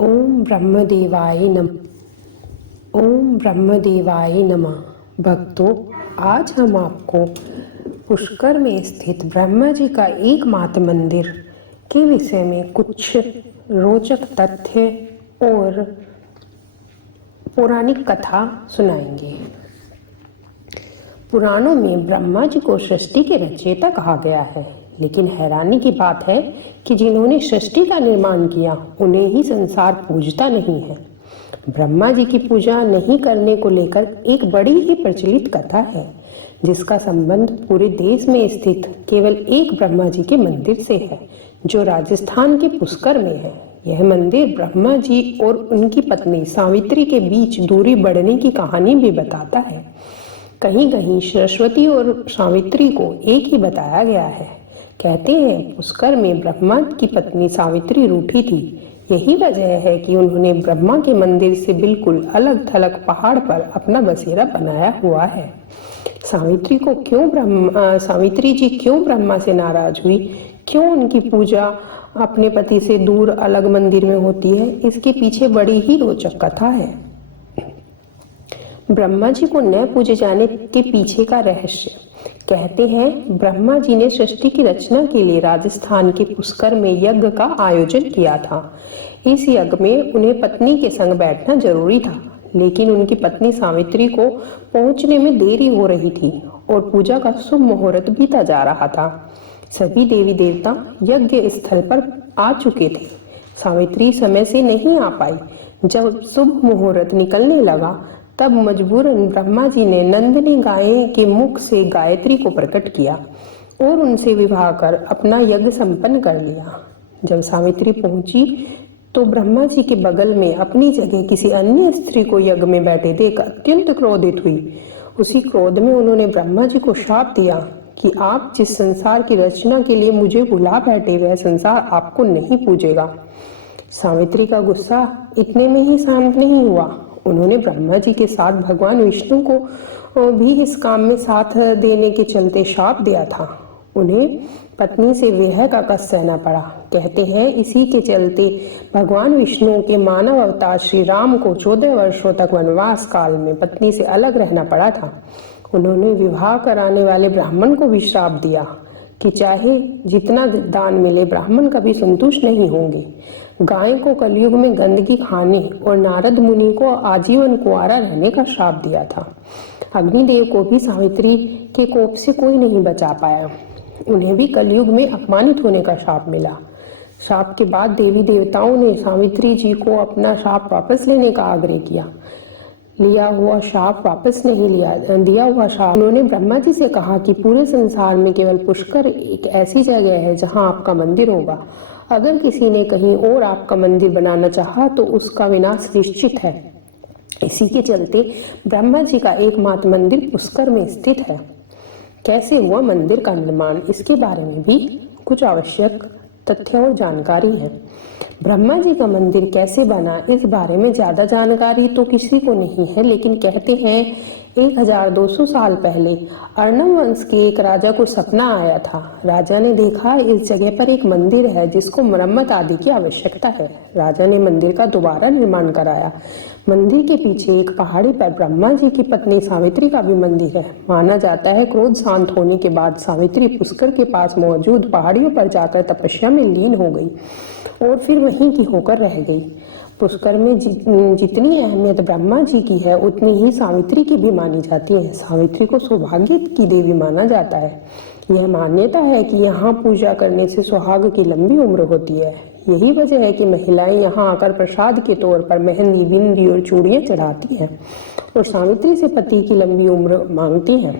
ओम ब्रह्मदेवाय नमः। ओम ब्रह्मदेवाय नमः। भक्तों, आज हम आपको पुष्कर में स्थित ब्रह्मा जी का एकमात्र मंदिर के विषय में कुछ रोचक तथ्य और पौराणिक कथा सुनाएंगे। पुराणों में ब्रह्मा जी को सृष्टि के रचयिता कहा गया है, लेकिन हैरानी की बात है कि जिन्होंने सृष्टि का निर्माण किया उन्हें ही संसार पूजता नहीं है। ब्रह्मा जी की पूजा नहीं करने को लेकर एक बड़ी ही प्रचलित कथा है, जिसका संबंध पूरे देश में स्थित केवल एक ब्रह्मा जी के मंदिर से है, जो राजस्थान के पुष्कर में है। यह मंदिर ब्रह्मा जी और उनकी पत्नी सावित्री के बीच दूरी बढ़ने की कहानी भी बताता है। कहीं कहीं सरस्वती और सावित्री को एक ही बताया गया है। कहते हैं पुष्कर में ब्रह्मा की पत्नी सावित्री रूठी थी। यही वजह है कि उन्होंने ब्रह्मा के मंदिर से बिल्कुल अलग थलग पहाड़ पर अपना बसेरा बनाया हुआ है। सावित्री जी क्यों ब्रह्मा से नाराज हुई, क्यों उनकी पूजा अपने पति से दूर अलग मंदिर में होती है, इसके पीछे बड़ी ही रोचक कथा है। ब्रह्मा जी को न पूजे जाने के पीछे का रहस्य। कहते हैं ब्रह्मा जी ने सृष्टि की रचना के लिए राजस्थान के पुष्कर में यज्ञ का आयोजन किया था। इस यज्ञ में उन्हें पत्नी के संग बैठना जरूरी था, लेकिन उनकी पत्नी सावित्री को पहुंचने में देरी हो रही थी और पूजा का शुभ मुहूर्त बीता जा रहा था। सभी देवी देवता यज्ञ स्थल पर आ चुके थे। सावित्री समय से नहीं आ पाई। जब शुभ मुहूर्त निकलने लगा, तब मजबूरन ब्रह्मा जी ने नंदिनी गाय के मुख से गायत्री को प्रकट किया और उनसे विवाह कर अपना यज्ञ संपन्न कर लिया। जब सावित्री पहुंची तो ब्रह्मा जी के बगल में अपनी जगह किसी अन्य स्त्री को यज्ञ में बैठे देख अत्यंत क्रोधित हुई। उसी क्रोध में उन्होंने ब्रह्मा जी को शाप दिया कि आप जिस संसार की रचना के लिए मुझे बुला बैठे, वह संसार आपको नहीं पूजेगा। सावित्री का गुस्सा इतने में ही शांत नहीं हुआ। उन्होंने ब्रह्मा जी के साथ भगवान विष्णु को भी इस काम में साथ देने के चलते शाप दिया था। उन्हें पत्नी से विरह का कष्ट सहना पड़ा। कहते हैं इसी के चलते भगवान विष्णु के मानव अवतार श्री राम को 14 वर्षों तक वनवास काल में पत्नी से अलग रहना पड़ा था। उन्होंने विवाह कराने वाले ब्राह्मण को भी श्राप दिया कि चाहे जितना दान मिले ब्राह्मण कभी संतुष्ट नहीं होंगे। गाय को कलयुग में गंदगी खाने और नारद मुनि को आजीवन कुंवारा रहने का श्राप दिया था। अग्निदेव को भी सावित्री के कोप से कोई नहीं बचा पाया। उन्हें भी कलयुग में अपमानित होने का श्राप मिला। श्राप के बाद देवी देवताओं ने सावित्री जी को अपना श्राप वापस लेने का आग्रह किया। लिया हुआ श्राप वापस नहीं दिया हुआ श्राप उन्होंने ब्रह्मा जी से कहा कि पूरे संसार में केवल पुष्कर एक ऐसी जगह है जहां आपका मंदिर होगा। अगर किसी ने कहीं और आपका मंदिर बनाना चाहा तो उसका विनाश निश्चित है। इसी के चलते ब्रह्मा जी का एकमात्र मंदिर पुष्कर में स्थित है। कैसे हुआ मंदिर का निर्माण, इसके बारे में भी कुछ आवश्यक तथ्य और जानकारी है। ब्रह्मा जी का मंदिर कैसे बना, इस बारे में ज्यादा जानकारी तो किसी को नहीं है, लेकिन कहते हैं 1200 साल पहले अर्णव वंश के एक राजा को सपना आया था। राजा ने देखा इस जगह पर एक मंदिर है जिसको मरम्मत आदि की आवश्यकता है। राजा ने मंदिर का दोबारा निर्माण कराया। मंदिर के पीछे एक पहाड़ी पर ब्रह्मा जी की पत्नी सावित्री का भी मंदिर है। माना जाता है क्रोध शांत होने के बाद सावित्री पुष्कर के पास मौजूद पहाड़ियों पर जाकर तपस्या में लीन हो गई और फिर वहीं की होकर रह गई। पुष्कर में जितनी अहमियत ब्रह्मा जी की है, उतनी ही सावित्री की भी मानी जाती है। सावित्री को सौभाग्य की देवी माना जाता है। यह मान्यता है कि यहाँ पूजा करने से सुहाग की लंबी उम्र होती है। यही वजह है कि महिलाएं यहाँ आकर प्रसाद के तौर पर मेहंदी, बिंदी और चूड़ियां चढ़ाती हैं और सावित्री से पति की लंबी उम्र मांगती हैं।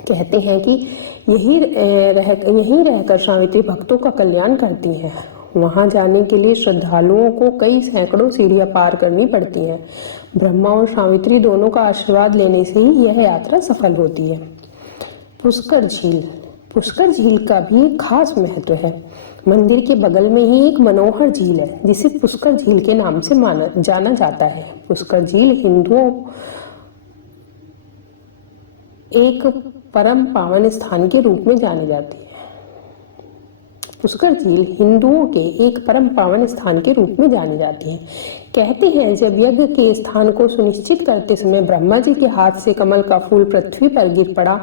कहते हैं कि यही रहकर सावित्री भक्तों का कल्याण करती हैं। वहां जाने के लिए श्रद्धालुओं को कई सैकड़ों सीढ़ियां पार करनी पड़ती हैं। ब्रह्मा और सावित्री दोनों का आशीर्वाद लेने से ही यह यात्रा सफल होती है। पुष्कर झील का भी एक खास महत्व है। मंदिर के बगल में ही एक मनोहर झील है जिसे पुष्कर झील के नाम से जाना जाता है। पुष्कर झील हिंदुओं एक परम पावन स्थान के रूप में जानी जाती है। पुष्कर झील हिंदुओं के एक परम पावन स्थान के रूप में जानी जाती है। कहते हैं जब यज्ञ के स्थान को सुनिश्चित करते समय ब्रह्मा जी के हाथ से कमल का फूल पृथ्वी पर गिर पड़ा।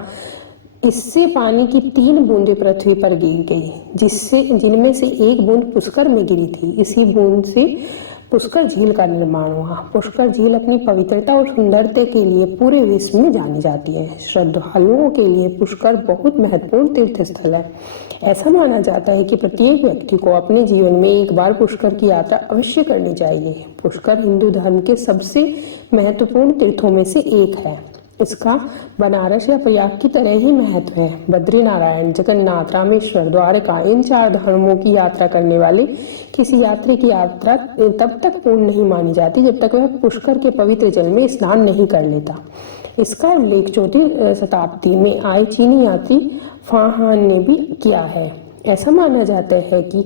इससे पानी की 3 बूंदें पृथ्वी पर गिर गई, जिनमें से एक बूंद पुष्कर में गिरी थी। इसी बूंद से पुष्कर झील का निर्माण हुआ। पुष्कर झील अपनी पवित्रता और सुंदरता के लिए पूरे विश्व में जानी जाती है। श्रद्धालुओं के लिए पुष्कर बहुत महत्वपूर्ण तीर्थ स्थल है। ऐसा माना जाता है कि प्रत्येक व्यक्ति को अपने जीवन में एक बार पुष्कर की यात्रा अवश्य करनी चाहिए। पुष्कर हिंदू धर्म के सबसे महत्वपूर्ण तीर्थों में से एक है। इसका बनारस या प्रयाग की तरह ही महत्व है। बद्रीनारायण, जगन्नाथ, रामेश्वर, द्वारका, इन 4 धामों की यात्रा करने वाले किसी यात्री की यात्रा तब तक पूर्ण नहीं मानी जाती जब तक वह पुष्कर के पवित्र जल में स्नान नहीं कर लेता। इसका उल्लेख 4वीं शताब्दी में आए चीनी यात्री फाहान ने भी किया है। ऐसा माना जाता है कि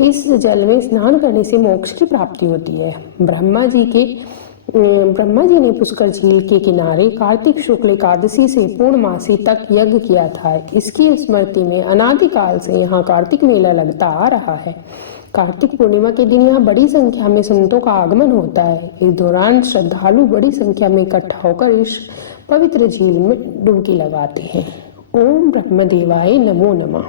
इस जल में स्नान करने से मोक्ष की प्राप्ति होती है। ब्रह्मा जी ने पुष्कर झील के किनारे कार्तिक शुक्ल एकादशी से पूर्णमासी तक यज्ञ किया था। इसकी स्मृति में अनादिकाल से यहाँ कार्तिक मेला लगता आ रहा है। कार्तिक पूर्णिमा के दिन यहाँ बड़ी संख्या में संतों का आगमन होता है। इस दौरान श्रद्धालु बड़ी संख्या में इकट्ठा होकर इस पवित्र झील में डुबकी लगाते हैं। ओम ब्रह्मदेवाय नमो नमः।